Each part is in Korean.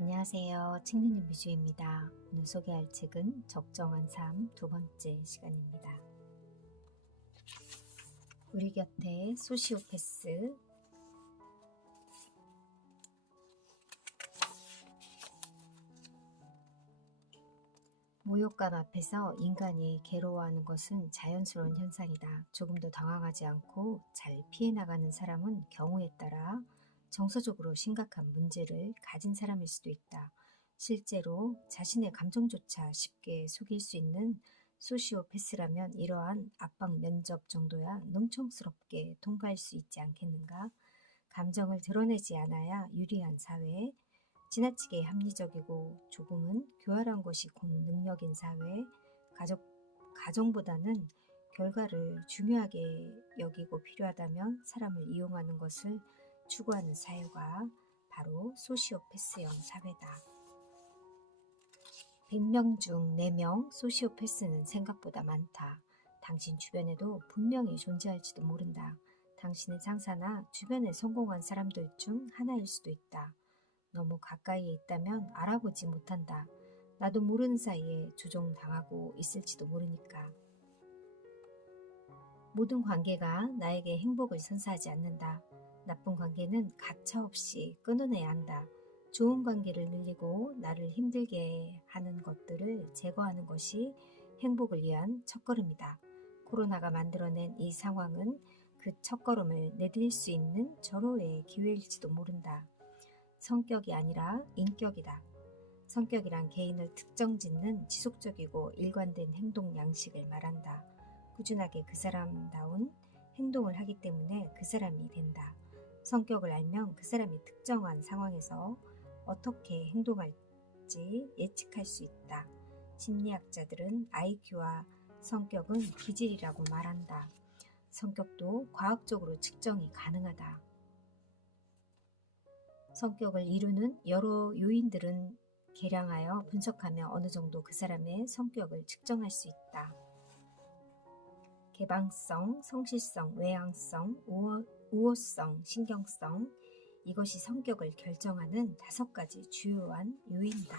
안녕하세요. 책읽는 뮤즈입니다. 오늘 소개할 책은 적정한 삶 두 번째 시간입니다. 우리 곁에 소시오패스. 모욕감 앞에서 인간이 괴로워하는 것은 자연스러운 현상이다. 조금도 당황하지 않고 잘 피해 나가는 사람은 경우에 따라 정서적으로 심각한 문제를 가진 사람일 수도 있다. 실제로 자신의 감정조차 쉽게 속일 수 있는 소시오패스라면 이러한 압박 면접 정도야 능청스럽게 통과할 수 있지 않겠는가? 감정을 드러내지 않아야 유리한 사회, 지나치게 합리적이고 조금은 교활한 것이 곧 능력인 사회, 가정보다는 결과를 중요하게 여기고 필요하다면 사람을 이용하는 것을 추구하는 사회가 바로 소시오패스형 사회다. 100명 중 4명 소시오패스는 생각보다 많다. 당신 주변에도 분명히 존재할지도 모른다. 당신의 상사나 주변에 성공한 사람들 중 하나일 수도 있다. 너무 가까이에 있다면 알아보지 못한다. 나도 모르는 사이에 조종당하고 있을지도 모르니까. 모든 관계가 나에게 행복을 선사하지 않는다. 나쁜 관계는 가차없이 끊어내야 한다. 좋은 관계를 늘리고 나를 힘들게 하는 것들을 제거하는 것이 행복을 위한 첫걸음이다. 코로나가 만들어낸 이 상황은 그 첫걸음을 내딜 수 있는 절호의 기회일지도 모른다. 성격이 아니라 인격이다. 성격이란 개인을 특정짓는 지속적이고 일관된 행동 양식을 말한다. 꾸준하게 그 사람다운 행동을 하기 때문에 그 사람이 된다. 성격을 알면 그 사람이 특정한 상황에서 어떻게 행동할지 예측할 수 있다. 심리학자들은 IQ와 성격은 기질이라고 말한다. 성격도 과학적으로 측정이 가능하다. 성격을 이루는 여러 요인들은 계량하여 분석하며 어느 정도 그 사람의 성격을 측정할 수 있다. 개방성, 성실성, 외향성, 우호성, 신경성, 이것이 성격을 결정하는 5가지 주요한 요인이다.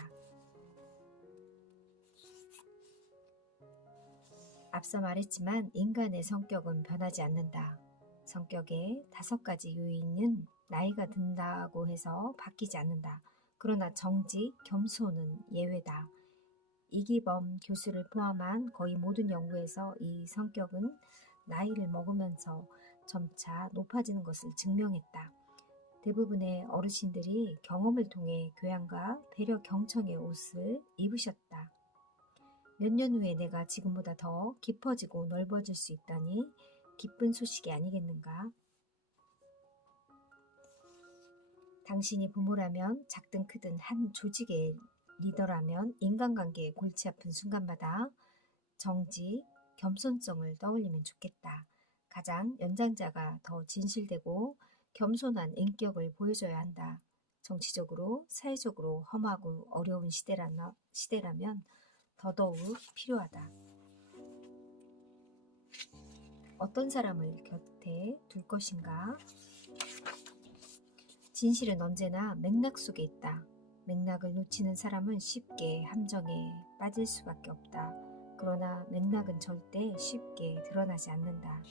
앞서 말했지만 인간의 성격은 변하지 않는다. 성격의 5가지 요인은 나이가 든다고 해서 바뀌지 않는다. 그러나 정직, 겸손은 예외다. 이기범 교수를 포함한 거의 모든 연구에서 이 성격은 나이를 먹으면서 점차 높아지는 것을 증명했다. 대부분의 어르신들이 경험을 통해 교양과 배려 경청의 옷을 입으셨다. 몇 년 후에 내가 지금보다 더 깊어지고 넓어질 수 있다니 기쁜 소식이 아니겠는가? 당신이 부모라면 작든 크든 한 조직의 리더라면 인간관계에 골치 아픈 순간마다 정직, 겸손성을 떠올리면 좋겠다. 가장 연장자가 더 진실되고 겸손한 인격을 보여줘야 한다. 정치적으로, 사회적으로 험하고 어려운 시대라면 더더욱 필요하다. 어떤 사람을 곁에 둘 것인가? 진실은 언제나 맥락 속에 있다. 맥락을 놓치는 사람은 쉽게 함정에 빠질 수밖에 없다. 그러나 맥락은 절대 쉽게 드러나지 않는다.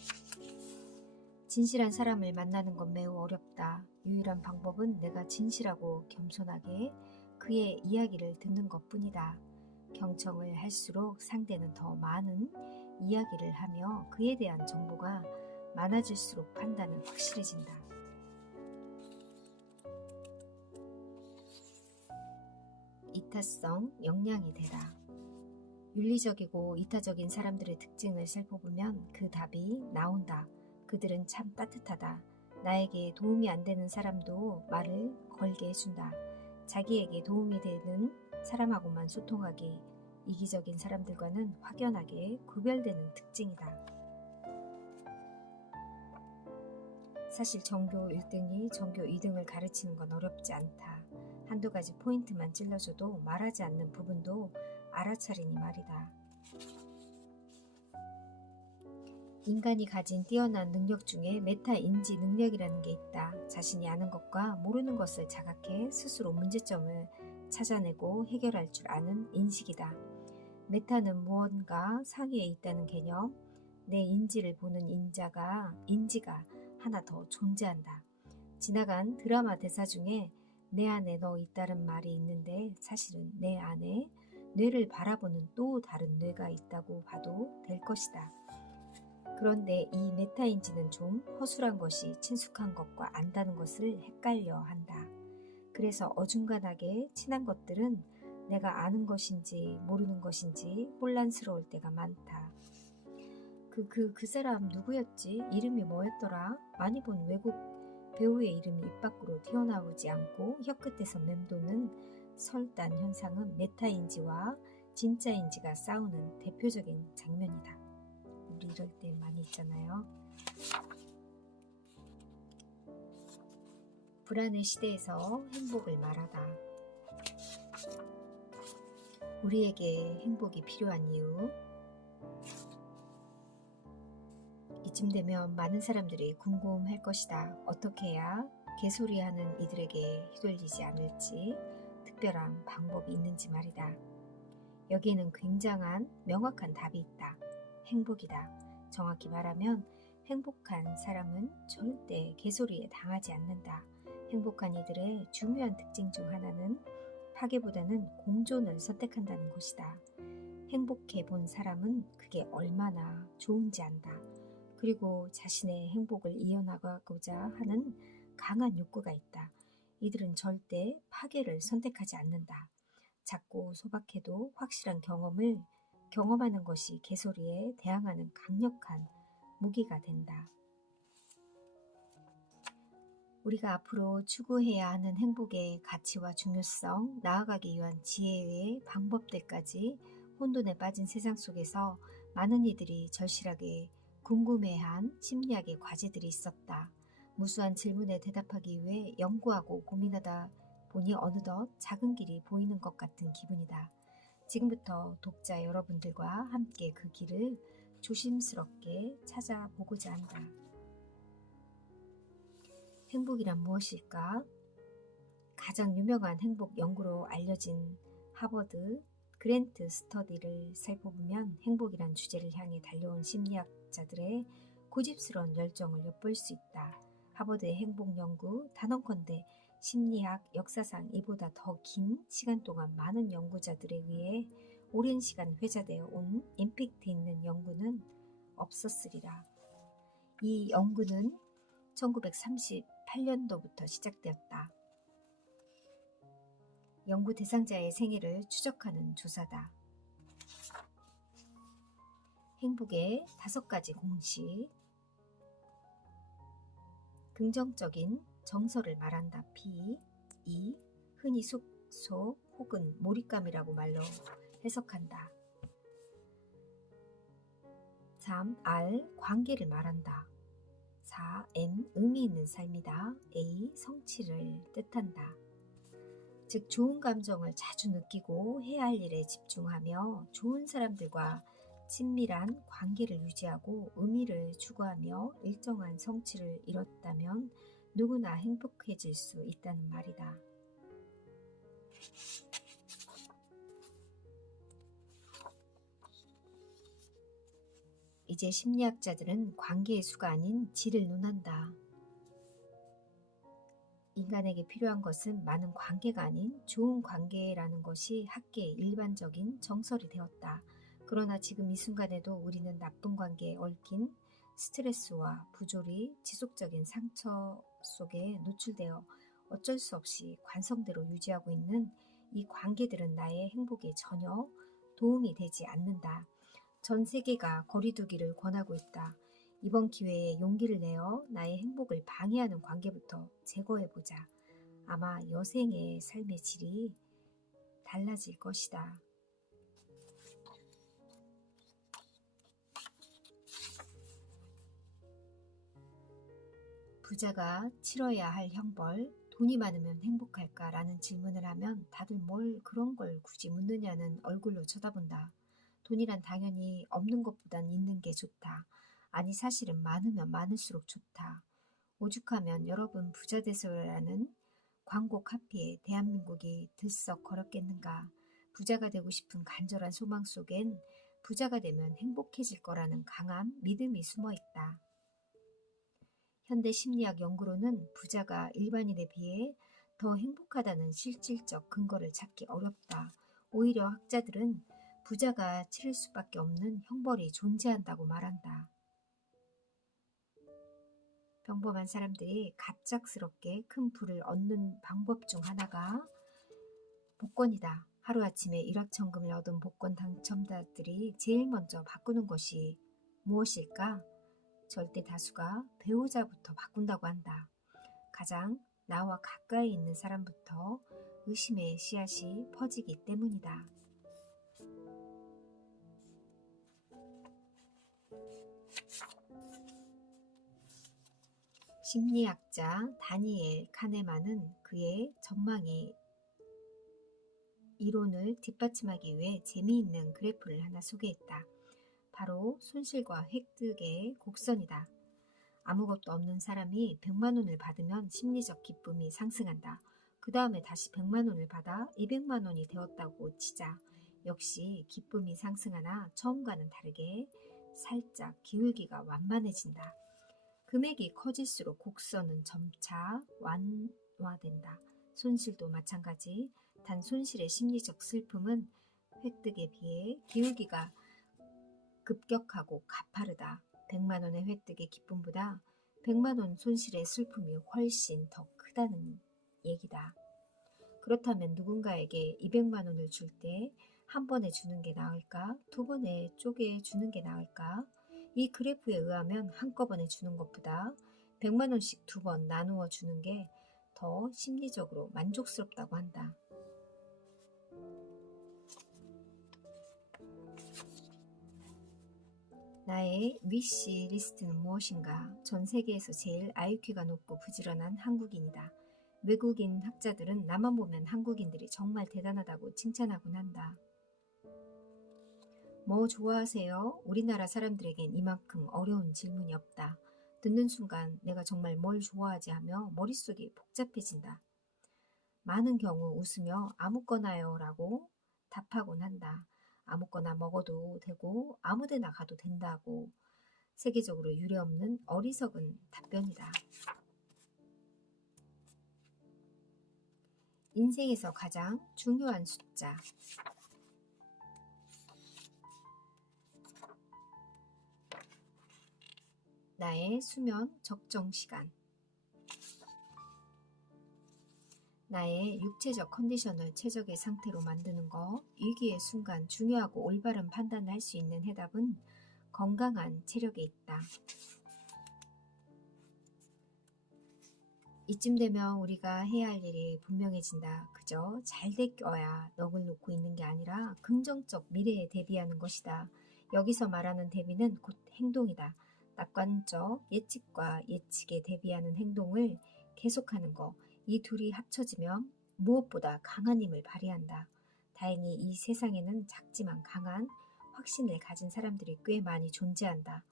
진실한 사람을 만나는 건 매우 어렵다. 유일한 방법은 내가 진실하고 겸손하게 그의 이야기를 듣는 것뿐이다. 경청을 할수록 상대는 더 많은 이야기를 하며 그에 대한 정보가 많아질수록 판단은 확실해진다. 이타성, 역량이 되라. 윤리적이고 이타적인 사람들의 특징을 살펴보면 그 답이 나온다. 그들은 참 따뜻하다. 나에게 도움이 안 되는 사람도 말을 걸게 해준다. 자기에게 도움이 되는 사람하고만 소통하기, 이기적인 사람들과는 확연하게 구별되는 특징이다. 사실 전교 1등이 전교 2등을 가르치는 건 어렵지 않다. 한두 가지 포인트만 찔러줘도 말하지 않는 부분도 알아차리니 말이다. 인간이 가진 뛰어난 능력 중에 메타인지 능력이라는 게 있다. 자신이 아는 것과 모르는 것을 자각해 스스로 문제점을 찾아내고 해결할 줄 아는 인식이다. 메타는 무언가 상위에 있다는 개념, 내 인지를 보는 인지가 하나 더 존재한다. 지나간 드라마 대사 중에 내 안에 너 있다는 말이 있는데 사실은 내 안에 뇌를 바라보는 또 다른 뇌가 있다고 봐도 될 것이다. 그런데 이 메타인지는 좀 허술한 것이 친숙한 것과 안다는 것을 헷갈려 한다. 그래서 어중간하게 친한 것들은 내가 아는 것인지 모르는 것인지 혼란스러울 때가 많다. 그 사람 누구였지? 이름이 뭐였더라? 많이 본 외국 배우의 이름이 입 밖으로 튀어나오지 않고 혀끝에서 맴도는 설단 현상은 메타인지와 진짜인지가 싸우는 대표적인 장면이다. 우리 이럴 때 많이 있잖아요. 불안의 시대에서 행복을 말하다. 우리에게 행복이 필요한 이유. 이쯤 되면 많은 사람들이 궁금할 것이다. 어떻게 해야 개소리하는 이들에게 휘둘리지 않을지 특별한 방법이 있는지 말이다. 여기에는 굉장한 명확한 답이 있다. 행복이다. 정확히 말하면 행복한 사람은 절대 개소리에 당하지 않는다. 행복한 이들의 중요한 특징 중 하나는 파괴보다는 공존을 선택한다는 것이다. 행복해 본 사람은 그게 얼마나 좋은지 안다. 그리고 자신의 행복을 이어나가고자 하는 강한 욕구가 있다. 이들은 절대 파괴를 선택하지 않는다. 작고 소박해도 확실한 경험을 경험하는 것이 개소리에 대항하는 강력한 무기가 된다. 우리가 앞으로 추구해야 하는 행복의 가치와 중요성, 나아가기 위한 지혜의 방법들까지 혼돈에 빠진 세상 속에서 많은 이들이 절실하게 궁금해한 심리학의 과제들이 있었다. 무수한 질문에 대답하기 위해 연구하고 고민하다 보니 어느덧 작은 길이 보이는 것 같은 기분이다. 지금부터 독자 여러분들과 함께 그 길을 조심스럽게 찾아보고자 한다. 행복이란 무엇일까? 가장 유명한 행복 연구로 알려진 하버드 그랜트 스터디를 살펴보면 행복이란 주제를 향해 달려온 심리학자들의 고집스러운 열정을 엿볼 수 있다. 하버드의 행복 연구, 단언컨대 심리학 역사상 이보다 더 긴 시간 동안 많은 연구자들에 의해 오랜 시간 회자되어 온 임팩트 있는 연구는 없었으리라. 이 연구는 1938년도부터 시작되었다. 연구 대상자의 생애를 추적하는 조사다. 행복의 5가지 공식. 긍정적인 정서를 말한다. P. 2. 흔히 숙소 혹은 몰입감이라고 말로 해석한다. 3. R. 관계를 말한다. 4. M. 의미 있는 삶이다. A. 성취를 뜻한다. 즉 좋은 감정을 자주 느끼고 해야 할 일에 집중하며 좋은 사람들과 친밀한 관계를 유지하고 의미를 추구하며 일정한 성취를 이뤘다면 누구나 행복해질 수 있다는 말이다. 이제 심리학자들은 관계의 수가 아닌 질을 논한다. 인간에게 필요한 것은 많은 관계가 아닌 좋은 관계라는 것이 학계의 일반적인 정설이 되었다. 그러나 지금 이 순간에도 우리는 나쁜 관계에 얽힌 스트레스와 부조리, 지속적인 상처 속에 노출되어 어쩔 수 없이 관성대로 유지하고 있는 이 관계들은 나의 행복에 전혀 도움이 되지 않는다. 전 세계가 거리두기를 권하고 있다. 이번 기회에 용기를 내어 나의 행복을 방해하는 관계부터 제거해보자. 아마 여생의 삶의 질이 달라질 것이다. 부자가 치러야 할 형벌, 돈이 많으면 행복할까라는 질문을 하면 다들 뭘 그런 걸 굳이 묻느냐는 얼굴로 쳐다본다. 돈이란 당연히 없는 것보단 있는 게 좋다. 아니 사실은 많으면 많을수록 좋다. 오죽하면 여러분 부자 되세요라는 광고 카피에 대한민국이 들썩거렸겠는가. 부자가 되고 싶은 간절한 소망 속엔 부자가 되면 행복해질 거라는 강한 믿음이 숨어 있다. 현대 심리학 연구로는 부자가 일반인에 비해 더 행복하다는 실질적 근거를 찾기 어렵다. 오히려 학자들은 부자가 치를 수밖에 없는 형벌이 존재한다고 말한다. 평범한 사람들이 갑작스럽게 큰 부를 얻는 방법 중 하나가 복권이다. 하루아침에 일확천금을 얻은 복권 당첨자들이 제일 먼저 바꾸는 것이 무엇일까? 절대 다수가 배우자부터 바꾼다고 한다. 가장 나와 가까이 있는 사람부터 의심의 씨앗이 퍼지기 때문이다. 심리학자 다니엘 카네만은 그의 전망의 이론을 뒷받침하기 위해 재미있는 그래프를 하나 소개했다. 바로 손실과 획득의 곡선이다. 아무것도 없는 사람이 100만 원을 받으면 심리적 기쁨이 상승한다. 그 다음에 다시 100만 원을 받아 200만 원이 되었다고 치자. 역시 기쁨이 상승하나 처음과는 다르게 살짝 기울기가 완만해진다. 금액이 커질수록 곡선은 점차 완화된다. 손실도 마찬가지. 단 손실의 심리적 슬픔은 획득에 비해 기울기가 급격하고 가파르다. 100만 원의 획득의 기쁨보다 100만 원 손실의 슬픔이 훨씬 더 크다는 얘기다. 그렇다면 누군가에게 200만 원을 줄 때 한 번에 주는 게 나을까? 두 번에 쪼개 주는 게 나을까? 이 그래프에 의하면 한꺼번에 주는 것보다 100만 원씩 두 번 나누어 주는 게 더 심리적으로 만족스럽다고 한다. 나의 위시 리스트는 무엇인가? 전 세계에서 제일 IQ가 높고 부지런한 한국인이다. 외국인 학자들은 나만 보면 한국인들이 정말 대단하다고 칭찬하곤 한다. 뭐 좋아하세요? 우리나라 사람들에겐 이만큼 어려운 질문이 없다. 듣는 순간 내가 정말 뭘 좋아하지 하며 머릿속이 복잡해진다. 많은 경우 웃으며 아무거나요 라고 답하곤 한다. 아무거나 먹어도 되고 아무데나 가도 된다고 세계적으로 유례없는 어리석은 답변이다. 인생에서 가장 중요한 숫자. 나의 수면 적정 시간. 나의 육체적 컨디션을 최적의 상태로 만드는 것. 위기의 순간 중요하고 올바른 판단을 할 수 있는 해답은 건강한 체력에 있다. 이쯤 되면 우리가 해야 할 일이 분명해진다. 그저 잘 되껴야 넋을 놓고 있는 게 아니라 긍정적 미래에 대비하는 것이다. 여기서 말하는 대비는 곧 행동이다. 낙관적 예측과 예측에 대비하는 행동을 계속하는 것. 이 둘이 합쳐지면 무엇보다 강한 힘을 발휘한다. 다행히 이 세상에는 작지만 강한 확신을 가진 사람들이 꽤 많이 존재한다.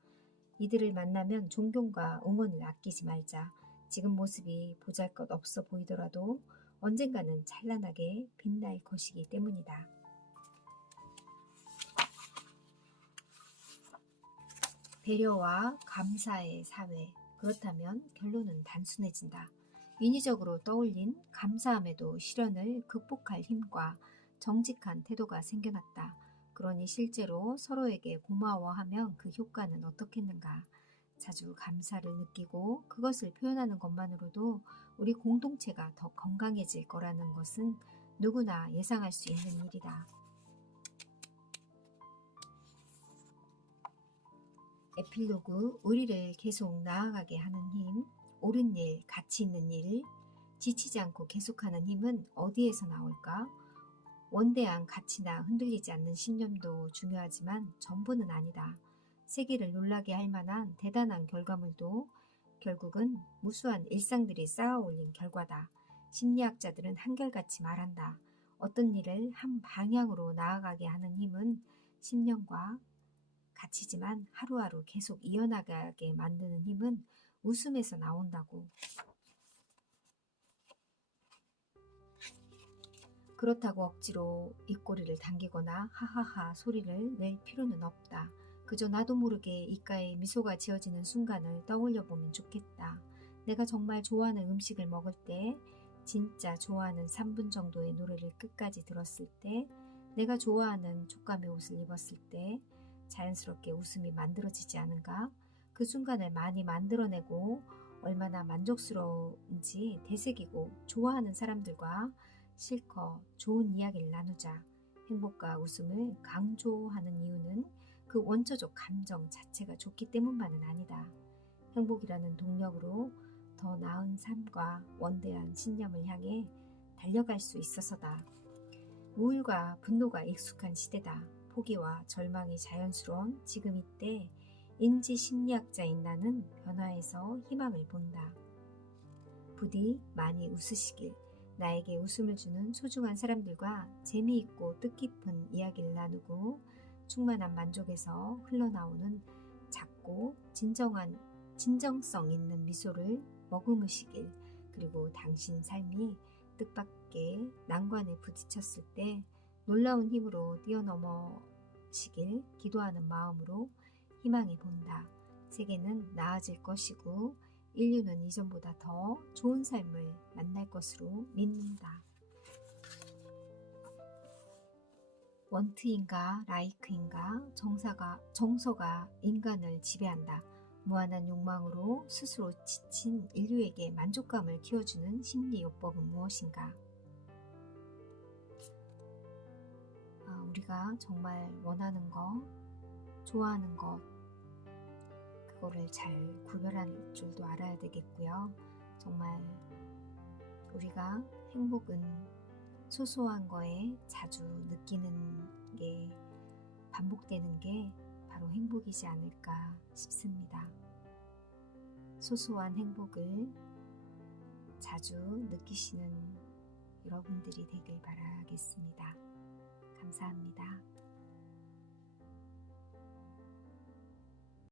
이들을 만나면 존경과 응원을 아끼지 말자. 지금 모습이 보잘것없어 보이더라도 언젠가는 찬란하게 빛날 것이기 때문이다. 배려와 감사의 사회. 그렇다면 결론은 단순해진다. 인위적으로 떠올린 감사함에도 시련을 극복할 힘과 정직한 태도가 생겨났다. 그러니 실제로 서로에게 고마워하면 그 효과는 어떻겠는가? 자주 감사를 느끼고 그것을 표현하는 것만으로도 우리 공동체가 더 건강해질 거라는 것은 누구나 예상할 수 있는 일이다. 에필로그. 우리를 계속 나아가게 하는 힘, 옳은 일, 가치 있는 일, 지치지 않고 계속하는 힘은 어디에서 나올까? 원대한 가치나 흔들리지 않는 신념도 중요하지만 전부는 아니다. 세계를 놀라게 할 만한 대단한 결과물도 결국은 무수한 일상들이 쌓아 올린 결과다. 심리학자들은 한결같이 말한다. 어떤 일을 한 방향으로 나아가게 하는 힘은 신념과 가치지만 하루하루 계속 이어나가게 만드는 힘은 웃음에서 나온다고. 그렇다고 억지로 입꼬리를 당기거나 하하하 소리를 낼 필요는 없다. 그저 나도 모르게 입가에 미소가 지어지는 순간을 떠올려 보면 좋겠다. 내가 정말 좋아하는 음식을 먹을 때, 진짜 좋아하는 3분 정도의 노래를 끝까지 들었을 때, 내가 좋아하는 촉감의 옷을 입었을 때 자연스럽게 웃음이 만들어지지 않은가? 그 순간을 많이 만들어내고 얼마나 만족스러운지 되새기고 좋아하는 사람들과 실컷 좋은 이야기를 나누자. 행복과 웃음을 강조하는 이유는 그 원초적 감정 자체가 좋기 때문만은 아니다. 행복이라는 동력으로 더 나은 삶과 원대한 신념을 향해 달려갈 수 있어서다. 우울과 분노가 익숙한 시대다. 포기와 절망이 자연스러운 지금 이때 인지심리학자인 나는 변화에서 희망을 본다. 부디 많이 웃으시길. 나에게 웃음을 주는 소중한 사람들과 재미있고 뜻깊은 이야기를 나누고 충만한 만족에서 흘러나오는 작고 진정성 있는 미소를 머금으시길. 그리고 당신 삶이 뜻밖의 난관에 부딪혔을 때 놀라운 힘으로 뛰어넘으시길 기도하는 마음으로 희망해 본다. 세계는 나아질 것이고 인류는 이전보다 더 좋은 삶을 만날 것으로 믿는다. 원트인가 라이크인가 정서가 인간을 지배한다. 무한한 욕망으로 스스로 지친 인류에게 만족감을 키워주는 심리요법은 무엇인가? 우리가 정말 원하는 것, 좋아하는 것, 그거를 잘 구별할 줄도 알아야 되겠고요. 정말 우리가 행복은 소소한 거에 자주 느끼는 게, 반복되는 게 바로 행복이지 않을까 싶습니다. 소소한 행복을 자주 느끼시는 여러분들이 되길 바라겠습니다. 감사합니다.